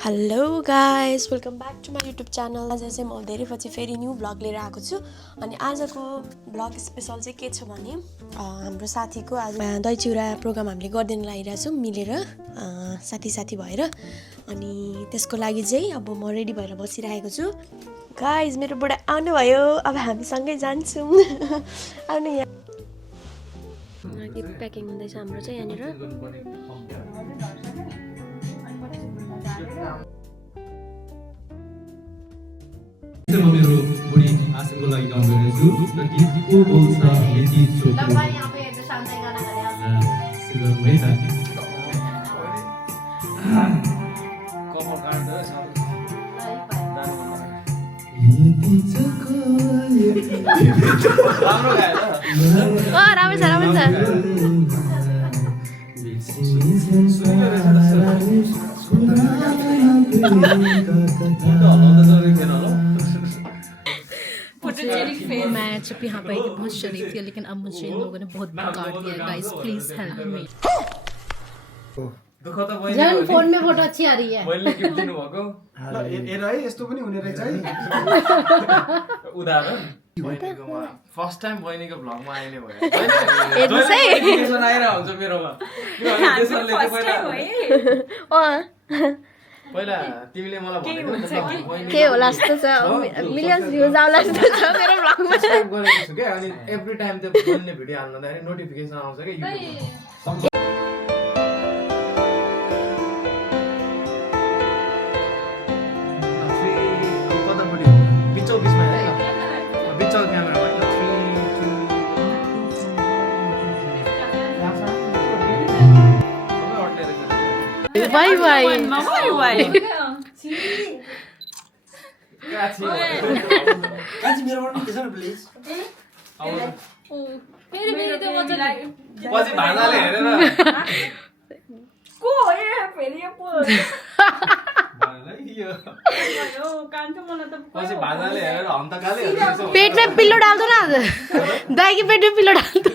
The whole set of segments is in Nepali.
Hello guys, welcome back to my YouTube channel. आज चाहिँ म धेरै पछि फेरि न्यू भ्लग लिएर आएको छु। अनि आजको भ्लग स्पेसल चाहिँ के छ भने हाम्रो साथीको आज दही चिउरा प्रोग्राम हामीले गरिदिन लागिरहेको छौँ मिलेर साथी भएर। अनि त्यसको लागि चाहिँ अब म रेडी भएर बसिरहेको छु। गाइस, मेरो बुढा आउनुभयो, अब हामी सँगै जान्छौँ। आउनु यहाँ प्याकिङ हुँदैछ हाम्रो चाहिँ यहाँनिर। मेरो बुढी आशको लागि गाउँ गरेछु र गीत को बोल्छ यति चोक ल यहाँ पे हेर्दै शान्तै गाना गाने सिल्भर वे त कमर गाड्दा यति चोक राम्रो गायो ल राम्रो छ मैं चुप यहाँ पे बहुत शरीफ थी, लेकिन अब मुझे इन लोगों ने बहुत बिगाड़ दिया। Guys please help me. जन फोन में फोटो अच्छी आ रही है। मैले गिफ्ट दिनु भएको हेर है यस्तो पनि हुने रहेछ है। उदाहरण बहिनीकोमा फर्स्ट टाइम बहिनीको भ्लगमा आइले भयो। हेर्नुस् है। नोटिफिकेसन आइरा हुन्छ मेरोमा। त्यसले पहिला तिमीले मलाई भनेको के होला जस्तो छ, मिलियन्स भ्युज आउला जस्तो छ मेरो भ्लगमा। सब्स्क्राइब गरेको छु के, अनि एभ्री टाइम त्यो बहिनीले भिडियो हाल्दाखेरि नोटिफिकेसन आउँछ के युट्युबमा। बाई बाई कान्छी मेरोबाट पनि त्यसो न प्लिज। फेरि त्यो मजाले पछि भान्जाले हेरेर को हो यो फेरि यो पो यो कान्छ मलाई त पछि भान्जाले हेरेर हन्तकाले हेरेर पेट में पिल्लो डाल दो ना, दाई के पेट में पिल्लो डाल दो।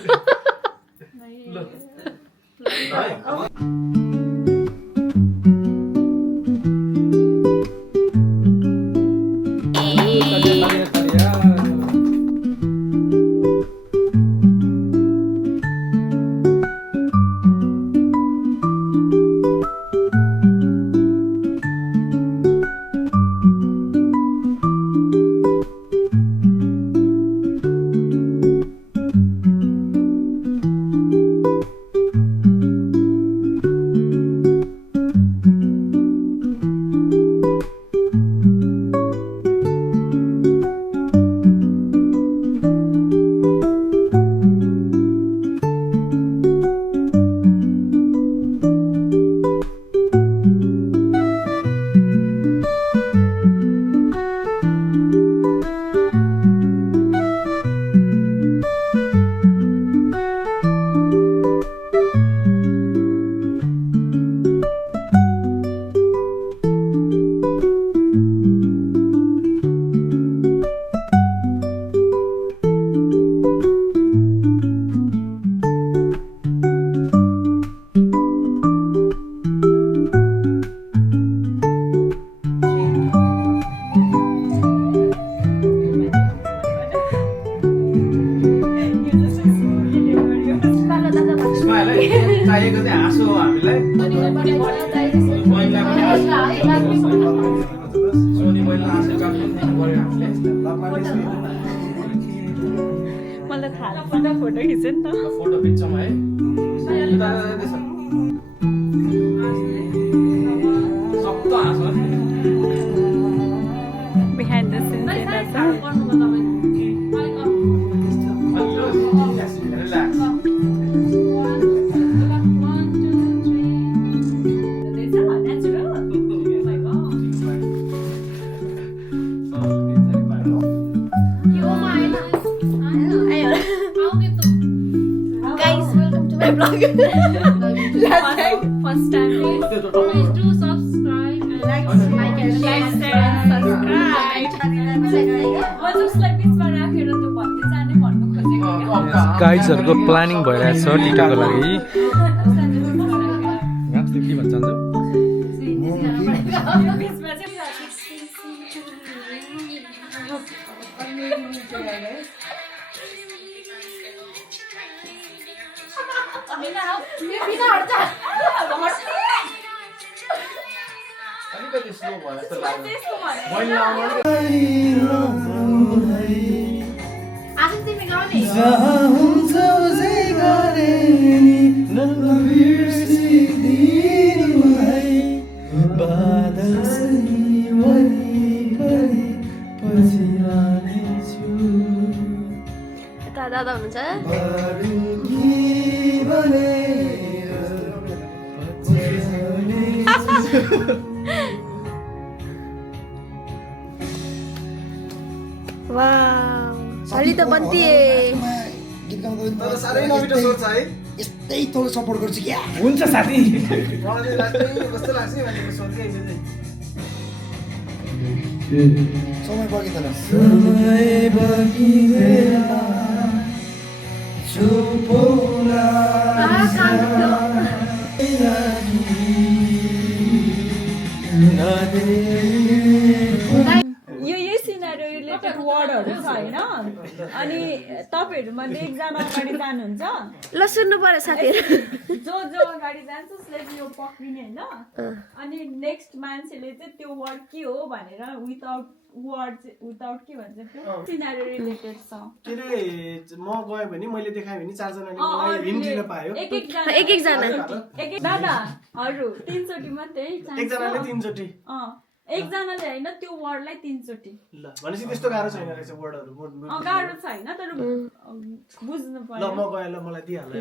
चाहिएको चाहिँ हाँसो हो हामीलाई। सोनी मैले हाँसो काट्नु पर्यो हामीले। मलाई थाहा फोटो खिच्यो नि त। फोटो खिच्छौँ है। सक्दो हाँसो behind the scene first time please do subscribe and like and subscribe. म जसलाई बिचमा राखेर त्यो भन्दै जाने भन्नु खोजेको। गाइजहरुको प्लानिङ भइरहेछ टिकटको लागि। के भन्छ बिचमा अलिकति स्लो भयो जस्तो लाग्यो त्यस्तो भने मैले लाउनु आज तिमी गाउने यता दादा हुनुहुन्छ अलि त बन्ती गीत गाउँदा तर साह्रै नमिठो सोच है यस्तै तल सपोर्ट गर्छु क्या हुन्छ साथी मलाई लाग्दै कस्तो लाग्छ भनेको सोध्दै चाहिँ समय बगिँदैन समय बगिँदैन चुपोला यो सिनारियो रिलेटेड वर्डहरू छ होइन अनि तपाईँहरूमध्ये एकजना अगाडि जानुहुन्छ ल सुन्नु पर्यो साथीहरू जो अगाडि जान्छ उसले चाहिँ यो पक्रिने होइन अनि नेक्स्ट मान्छेले चाहिँ त्यो वर्ड के हो भनेर विदाउट के भन्छ त्यो सिनारियो रिलेटेड छ के अरे म गयो भने मैले देखाएँ भने चारजनाले मलाई हिन्ट दिन पायो एकजना दादाहरू 3 चोटि मात्रै एकजनाले 3 चोटि एकजनाले होइन त्यो वर्डलाई 3 चोटि ल भनेपछि त्यस्तो गाह्रो छैन रहेछ वर्डहरू गाह्रो छ होइन तर बुझ्नु ल पर्यो म गएँ ल मलाई दिइहाल्नु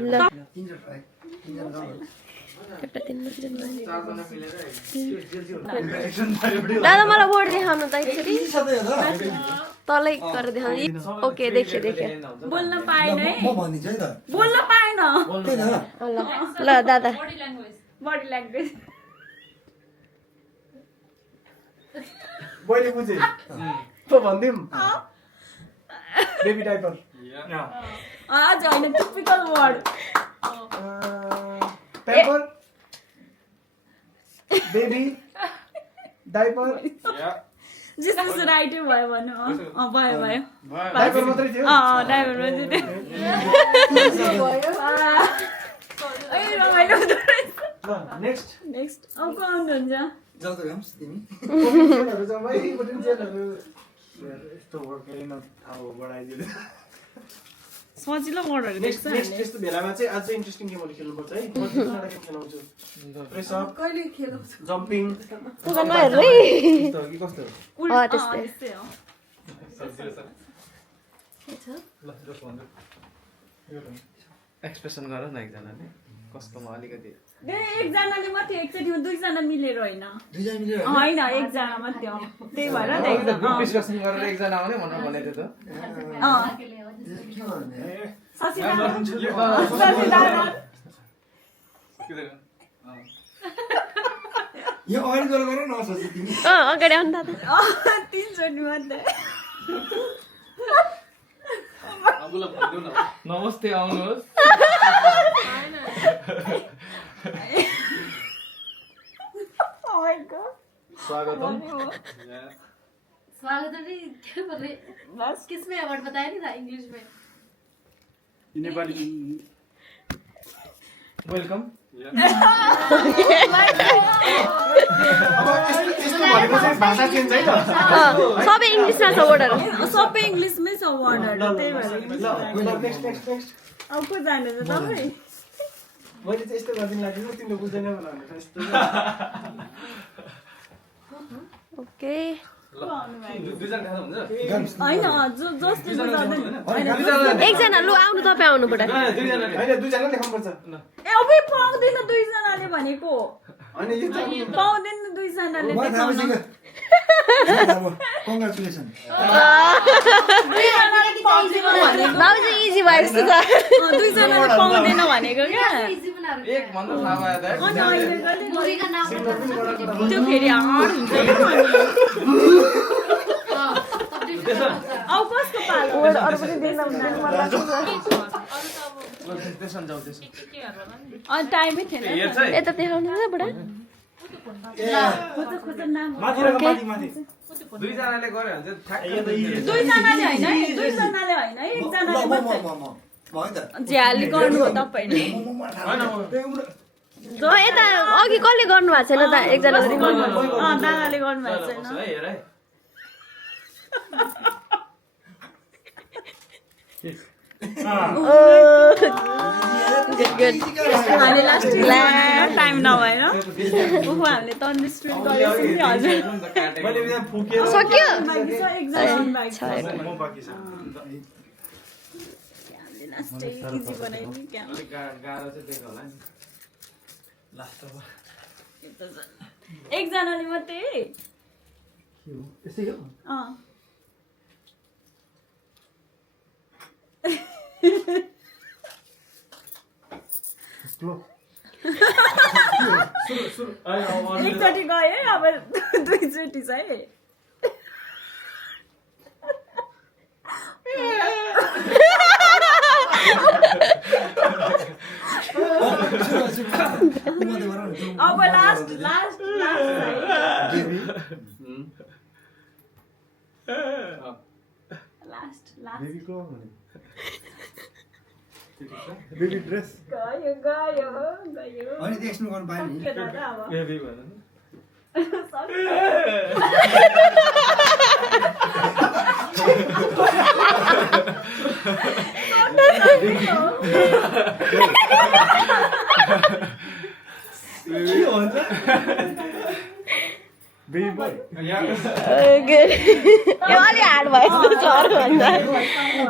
दादा मलाई वर्ड देखाउनु त एकचोटि तलै गरेर देखाउनु ओके देखेँ बोल्न पाएन है म भनिदिन्छु है त बोल्न पाएन ल दादा बडी ल्याङ्ग्वेज मैले बुझेँ त भनिदिउँ बेबी डाइपर आज होइन typical word paper baby diaper जस्तो राइटै भयो भन्नु भयो डाइपर मात्रै थियो ड्राइभर मात्रै रमाइलो हुँदो रहेछ ल नेक्स्ट नेक्स्ट अब को आउनुहुन्छ जाऊ त गाम्स तिमी पोटेन्शियलहरु जाऊ भाइ पोटेन्शियलहरु यस्तो वर्ड केही न थाहा बढाइदिनु सजिलो वर्डहरु नेक्स्ट यस्तो बेलामा चाहिँ आज चाहिँ इन्ट्रेस्टिङ गेमहरु खेल्नुपर्छ है म तिमीलाई गेम खेलाउँछु प्रेस अप कहिले खेलाउँछु जम्पिङ पुगनमा हेर्नु है त कि कस्तो त्यस्तै हो ल जस भन्नु एक्सप्रेसन गर न एकजनाले कस्तोमा अलिकति एकजनाले मात्रै एकचोटिमा दुईजना मिलेर होइन दुईजना मिलेर होइन एकजना मात्रै हो त्यही भएर त ग्रुप डिस्कसन गरेर एकजना आउने भनेर भनेको थियो के गर्ने यो अगाडि गएर गर न ससी तिमी अगाडि आउनु दादा 3 चोटि मात्रै नमस्ते आउनुहोस् स्वागतम स्वागत नहीं क्या बोल रहे बस किसमें अवार्ड बताया नहीं था इंग्लिश में नेपाली वेलकम अब यस्तो भनेको चाहिँ भाषा चेन्ज है त सबै इङ्ग्लिसमा छ वर्डहरू सबै इङ्ग्लिसमै छ वर्डहरू त्यही भएर नेक्स्ट अब को जानुहुन्छ तपाईँ मैले चाहिँ यस्तो गरिदिनु लाग्यो तिमीले बुझ्दैन भनेर यस्तो ओके होइन जसले एकजना लु आउनु तपाईँ आउनु पऱ्यो होइन दुईजना देखाउनुपर्छ ए अब पाउँदैन दुईजनाले भनेको पाउँदैन दुईजनाले देखाउन कङ्ग्रेचुलेसन बाबु इजी भयो जस्तो छ दुईजनाले पाउँदैन भनेको क्या एक भन्दा थाहा भयो त अनि अहिले त्यो फेरि हार्ड हुन्छ अब कस्तो पालो अरू पनि देख्न मन लाग्छ टाइमै थिएन यता देखाउनु न बुढा खोज नाम माथि राख माथि दुईजनाले गर्यो भने चाहिँ ठ्याक्कै दुईजनाले होइन है दुईजनाले होइन है एकजनाले मात्रै झ्याली गर्नु हो तपाईँले जो यता अघि कसले गर्नु भएको छैन त एकजना जति गर्नु दादाले गर्नु भएको छैन है हेर है हामीले लास्ट टाइम नभएर ओहो हामीले तन्नी स्ट्रिट गरेको नि हजुर मैले यहाँ फुकेर सक्यो एकजना हामीले लास्टै किजी बनाइदियो क्या अलिक गाह्रो चाहिँ दिएको होला नि लास्टमा एकजनाले मात्रै यस्तै हो एकचोटि गयो अब दुईचोटि चाहिँ अब लास्ट लास्ट लास्ट लास्ट बेबीको बेबी ड्रेस गयो गयो गयो अनि त्यसमा गर्नु पाएन नि सक्यो दादा अब बेबी भन्नु के हुन्छ बेबी बोय यो अलि हार्ड भयो सर भन्दा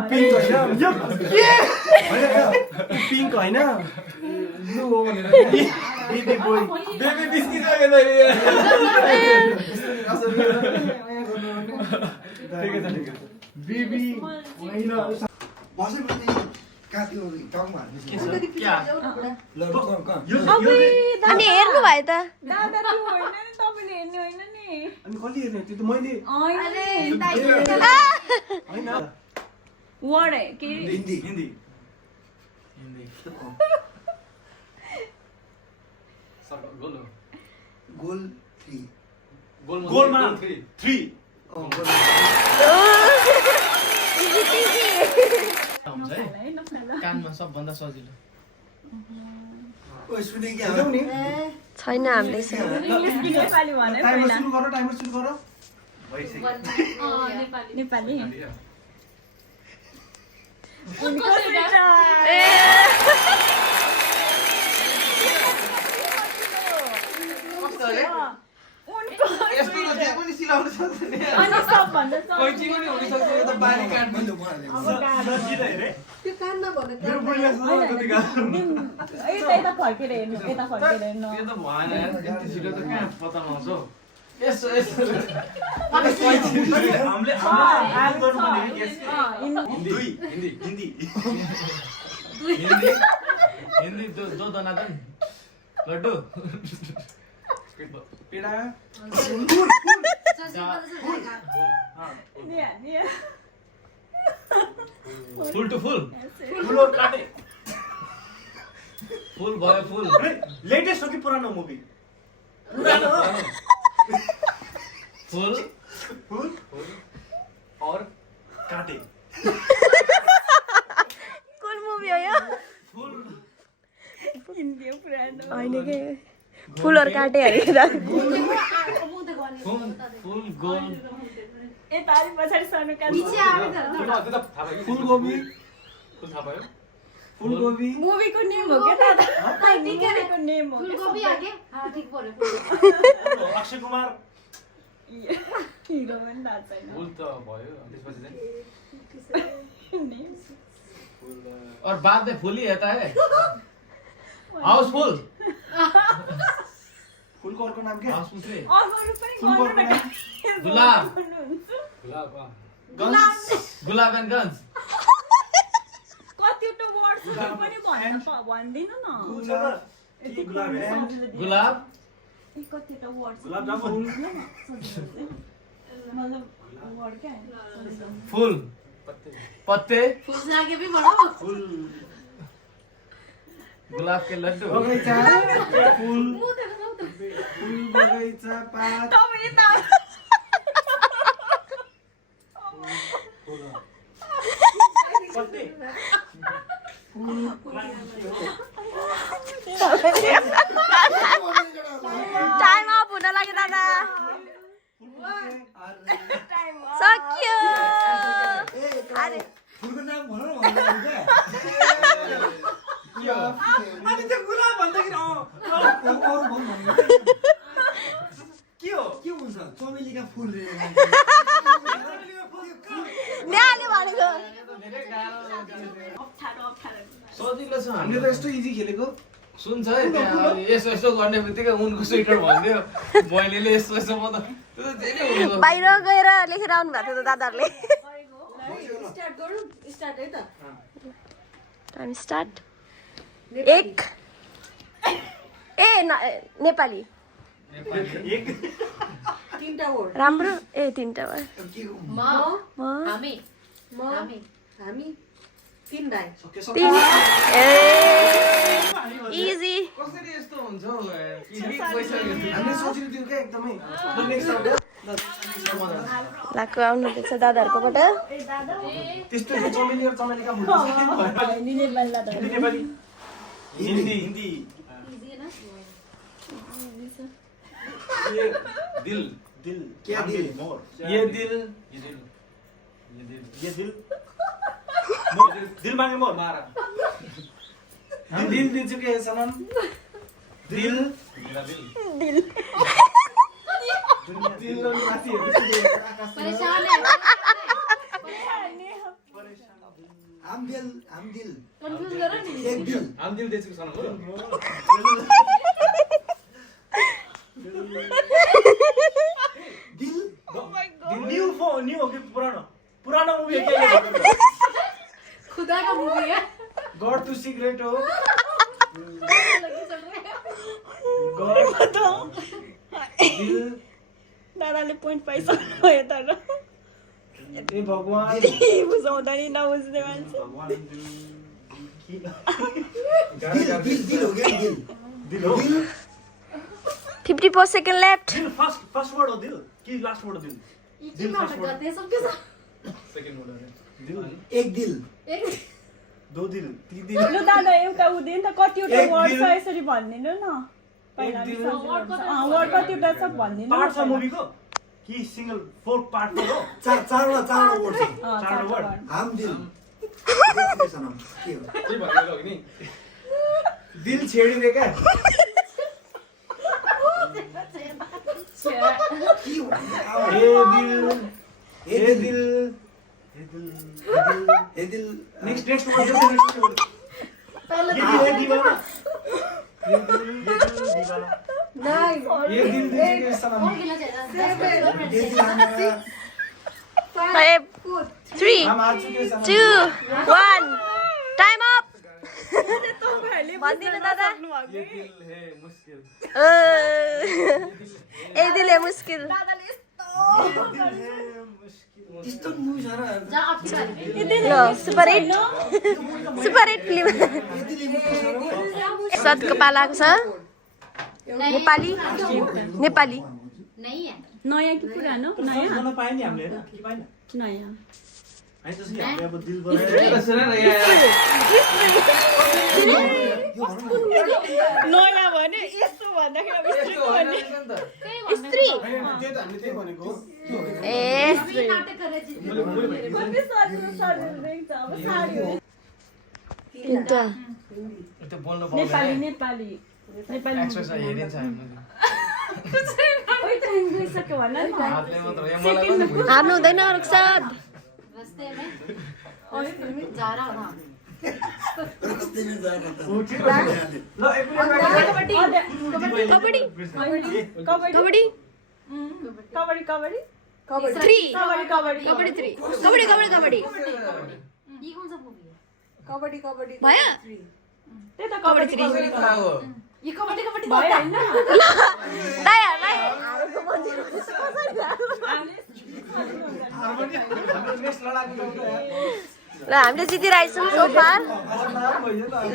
पिङ्क होइन यो के पिङ्क होइन ब्लू हो भनेर बेबी बोय बेबी बिस्किसक्यो त ठिकै छ बेबी होइन बसेपछि काट्यो टाउमा अनि हेर्नु भयो त दादा त्यो होइन नि तपाईँले हेर्ने होइन नि अनि कसले हेर्ने त्यो त मैले होइन वर्ड है के हिन्दी हिन्दी गोल 3 गोलमा 3 कानमा सबभन्दा सजिलो ओ सुने के हो नि छैन हामीले इङ्ग्लिस कि नेपाली भने टाइमर पहिला सुरु गर टाइमर सुरु गर भइसक्यो नेपाली उनको यस्तो जे पनि सिलाउन सक्दैन अनि सबभन्दा कैची पनि हुन सक्छ यो त बारी काट्नु मैले उहाँले यता फर्केर हेर्नु यता फर्केर हेर्नु त्यो त भएन यार यति छिटो त कहाँ पत्ता लगाउँछ हौ यसो यसो हामीले गर्नु पर्ने हिन्दी हिन्दी हिन्दी हिन्दी हिन्दी दो दनादन लड्डू पेडा फुल टु फुल फुल और काटे फुल भयो फुल लेटेस्ट हो कि पुरानो मुभी पुरानो फुल फुल और काटे कुन मुभी हो यो फुल हिन्दी हो पुरानो होइन के फुलहरू काटे अरे फुल गोल यता अलि पछाडि सर्नु फुलकोपी फुल थाहा भयो फुलकोपी मुभीको नेम हो क्या दादा मुभीको नेम हो अक्षय कुमार हिरो पनि थाहा छैन फुल त भयो त्यसपछि चाहिँ नेम और बाद में फुल ही आता है हाउसफुल फुलको अर्को नाम के हाउसफुल 3 अरूहरू पनि गर्नु न गुलाब गुलाब गुलाब एन्ड गन्ज कतिवटा वर्ड्सहरू पनि भन्दिनु न गुलाब है गुलाब कतिवटा वर्ड्स गुलाब जामुन मतलब वर्ड क्या है फूल पत्ते फुल गुलाब के लड्डू बगैँचा फुल फुल बगैँचा पात टाइम अप हुन लाग्यो दादा सक्यो अरे फुलको नाम भन न अनि त्यो गुलाब भन्दाखेरि के हो के हुन्छ चमेलीका फुल रे न्याले भनेको सजिलो छ हामीले त यस्तो इजी खेलेको सुन्छ है त्यहाँ यसो यसो गर्ने बित्तिकै उनको स्वेटर भनिदियो बहिनीले यसो यसो म त त्यो त धेरै हुन्छ बाहिर गएर लेखेर आउनु भएको थियो त दादाहरूले टाइम स्टार्ट एक ए नेपाली राम्रो ए 3टा इजी कसरी यस्तो हुन्छ हौ किन पैसा हामीले सोचिदियो दियो क्या एकदमै नेक्स्ट लाको आउनुहुँदैछ दादाहरूकोबाट त्यस्तो चाहिँ चमेली र चमेलीका फुल नेपाली हिन्दी ये दिल दिल क्या दिल ये दिल दिल मागे मोर मारा दिल दिल चुके सनम दिल दिल दिल माथि हम दिल एक दिल हम दिल दे चुके सनम दिल न्यू हो कि पुरानो मूवी है क्या खुदा का मूवी है गॉड टू सीक्रेट हो दिल दादाले पोइन्ट पाइसक्नु भयो तर ए भगवान बुझाउँदा नि नबुझ्ने मान्छे दिल हो गया दिल हो 54 सेकेन्ड लेफ्ट दिल फर्स्ट वर्ड हो दिल कि लास्ट वर्ड हो दिल दिल नाटक करते हैं सबके साथ सेकेन्ड मोड दिल एक दिल दो दिल तीन दिल लु दादा एउटा हुँदैन त कतिवटा एक वर्ड दिल। छ यसरी भनिदिनु न पहिला एक दिल। वर्ड कतिवटा छ भनिदिनु पार्ट छ मूवीको कि सिंगल 4 पार्ट हो चारवटा वर्ड छ चारवटा वर्ड हम दिल सनम के हो के भनेको नि दिल छेडिदिए क्या के हो ए दिल ए दिल नेक्स्ट वर्ड नेक्स्ट वर्ड ये दीवाना ये दिल दीवाना ये दिल के सनम ये दिल हमारा 5 3 हम आ चुके सनम 2 1 टाइम अप भनिदिनु दादा ये दिल है मुश्किल ए दिल है मुस्किल त्यस्तो मुभी छ र जा आपकी बारी ल सुपर 8 फिल्म सतको पालाको छ नेपाली नेपाली नहीं है नयाँ कि पुरानो नयाँ गर्न पाए नि हामीले हैन कि पाएन नयाँ है त्यसै हामीले अब दिल बनाएर सुन न यहाँ नयाँ भने यस्तो भन्दाखेरि अब स्ट्रिक भन्ने स्त्री त्यो त हामीले त्यही भनेको ए अभी नाटक कर रहे थे कति सजिलो सजिलो देख्छ अब साडी हो तिनटा त्यो बोल्नु नेपाली पाउँदैन नेपाली नेपाली एक्सर्साइज हेरिन्छ हामीले ओइ टाइम गइसक्यो भन न हातले मात्र यहाँ मलाई पनि हार्नु हुँदैन रुखसाद रास्ते में जा रहा था रस्तेमा जाँदा त ल एक मिनेट कबड्डी कबड्डी कबड्डी कबड्डी कबड्डी 3 कबड्डी कबड्डी कबड्डी 3 कबड्डी कबड्डी कबड्डी ये कौन सा मूवी है भयो त्यही त कबड्डी कबड्डी कबड्डी थाहा हो ये कबड्डी कबड्डी भयो हैन दाइहरुलाई नेक्स्ट लडाको ल हामीले जितिरहेछौँ सो फार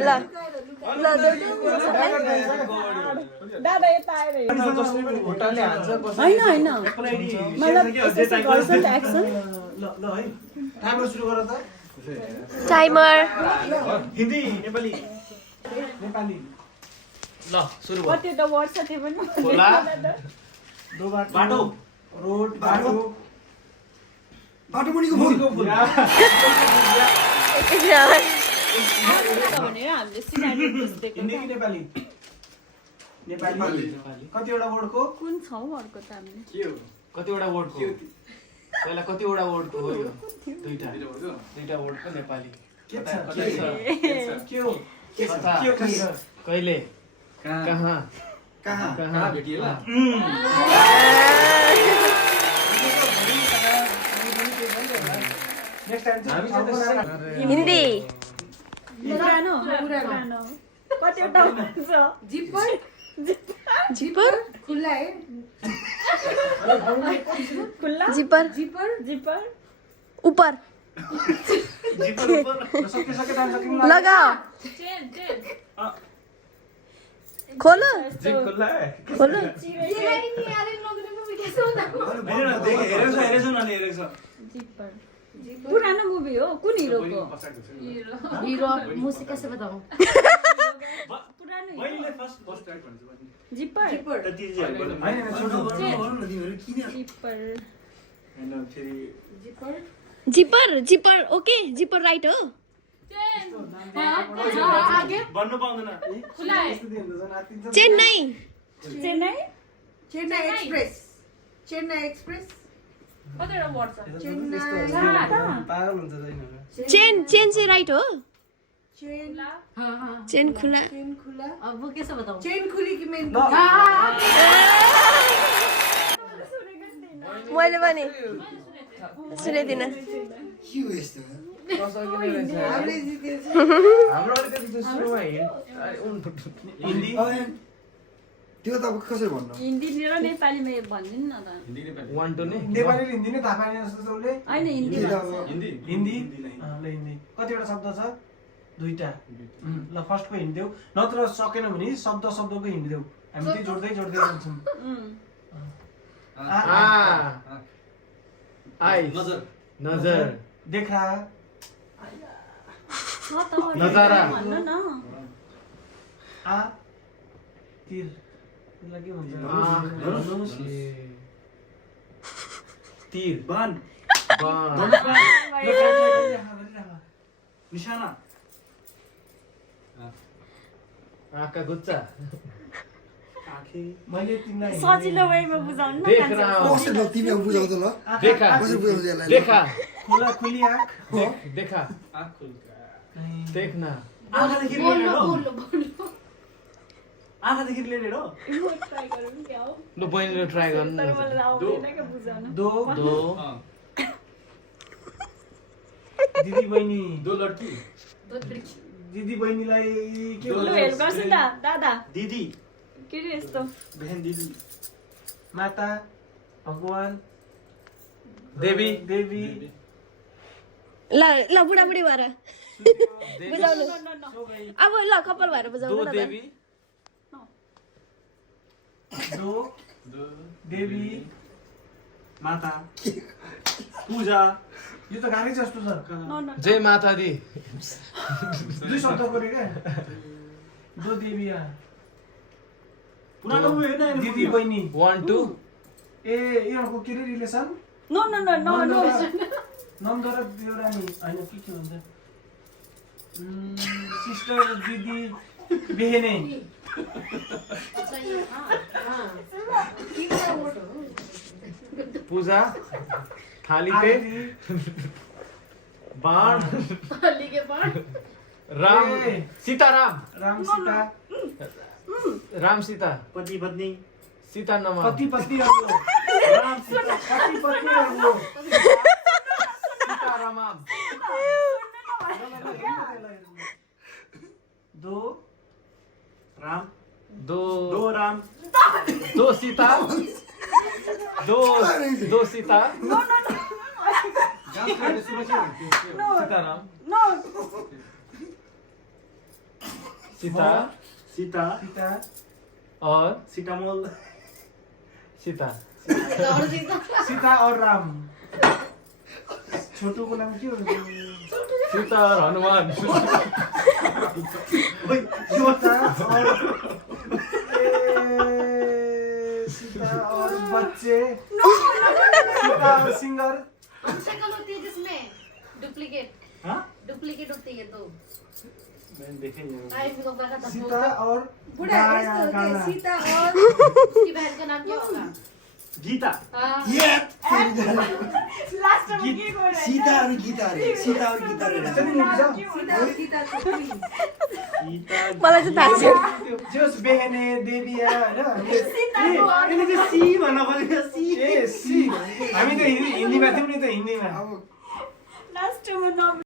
ल ल दादा यता आएर हेर्नु। जसले पनि भुटानले हान्छ होइन होइन मतलब यस्तो गर्छ नि एक्सन। ल ल है टाइमर सुरु गर त टाइमर हिन्दी नेपाली नेपाली ल सुरु गर कतिवटा वर्ड छ त्यो पनि खोला दो बाटो बाटो रोड बाटो बाटोमुनिको फुल भनेर हामीले सिनारी बुझ्दिएको हिन्दी कि नेपाली नेपाली कतिवटा वर्डको कुन छ हौ अर्को त हामीले कतिवटा वर्डको पहिला कतिवटा वर्डको हो यो दुईटा वर्डको नेपाली के छ कता छ के हो कता के हो कहिले कहाँ कहाँ कहाँ भेटिएला नेक्स्ट टाइम चाहिँ हिन्दी पुरानो पुरानो कतिवटा वर्ड छ जिपर खुल्ला जिपर जिपर ऊपर सके टाइम सकिन्छ लगाओ खोलो जिप खुल्ला है खोलो हेरेछ उनीहरूले हेरेछ जिपर पुरानो मुभी हो कुन हिरोको हीरो मुझसे कैसे बताऊं पुरानो मैले फर्स्ट टाइम भन्छ जिपर त तिर्जीहरु बोल्नु हैन जिपर हैन फेरि zipper zipper okay zipper right हो भन्नु पाउँदैन चेन्नई चेन्नई चेन्नई एक्सप्रेस पागल हुन्छ जैनहरु चेन चेन चाहिँ राइट हो हाँ चेन खुला अब वो कैसे बताऊं चेन खुली कि मेन मैले पनि सुनाइदिन के हो यस्तो हाम्रो अलिकति त्यो सुरुमा हिन्दी त्यो त अब कसरी भन्नु हिन्दी र नेपालीमा भनिदिनु न त वान टू नै नेपाली र हिन्दी नै थाहा पाएन जस्तो छ उसले होइन हिन्दी हिन्दी ल हिन्दी कतिवटा शब्द छ दुईटा ल फर्स्टको हिन्दी देऊ नत्र सकेन भने शब्द शब्दको हिन्दी देऊ हामी त्यही जोड्दै जान्छौँ आई नजर देखा नजारा भन्नु न आ तिर त्यसलाई के भन्छ तीर बान बाण निशाना आँखा गुच्चा आँखे मैले तिमीलाई सजिलो वेमा बुझाउनु न देख रहा हूँ कसरी ल तिमी अब बुझाउ त ल देखा कसरी बुझाउँछ यसलाई देखा खुला खुली आँख देखा देखना आँखादेखि रिलेटेड हो आँखादेखि रिलेटेड हो ट्राई गरौँ क्या हो लु बहिनीले ट्राई गर्नु तर मलाई आउँदैन क्या बुझाउन दो दो दिदी बहिनी दो लड़की दिदी बहिनीलाई के लु हेल्प गर्छु नि त दादा दिदी के रे यस्तो बहन दिदी माता भगवान देवी देवी ल ल बुढाबुढी भएर बुझाउनु अब ल कपाल भएर बुझाउनु दो न त देवी दो देवी माता पूजा यो त गाह्रै जस्तो छ जय माता दी दुई शब्द पऱ्यो क्या दो देवी पुरानो मुभी होइन दिदी बहिनी 1 2 ए यिनीहरूको के रे relation no no no no no नन्द र देवरानी होइन के भन्छ सिस्टर दिदी बेहेने पूजा थाली पे बाण राम सीताराम राम सीता राम सीता पति पत्नी सीता नमा पति पत्नीहरू राम सीता पति पत्नीहरू सीताराम दो राम दो दो राम दो सीता दो सीता सीताराम नो सीता सीता सीता और सीतामोल सीता सीता और राम छोटू को नाम के हो सीता और हनुमान सीता और बच्चे सीता और सिंगर शक्ल होती है जिसमें डुप्लीकेट हाँ डुप्लीकेट होती है तो मैंने देखा ही है सीता और बुढ़ा यस्तो हो कि सीता और उसकी बहन का नाम क्या होगा गीता लास्ट टाइम के गयो सीता और गीता रे सीता और गीता रे सीता और गीता मलाई चाहिँ थाहा छैन जोस बेहने देविया हैन यसले चाहिँ सी भन्न खोजेको सी ए सी हामी त हिन्दीमा थियौँ नि त हिन्दीमा अब लास्ट टाइम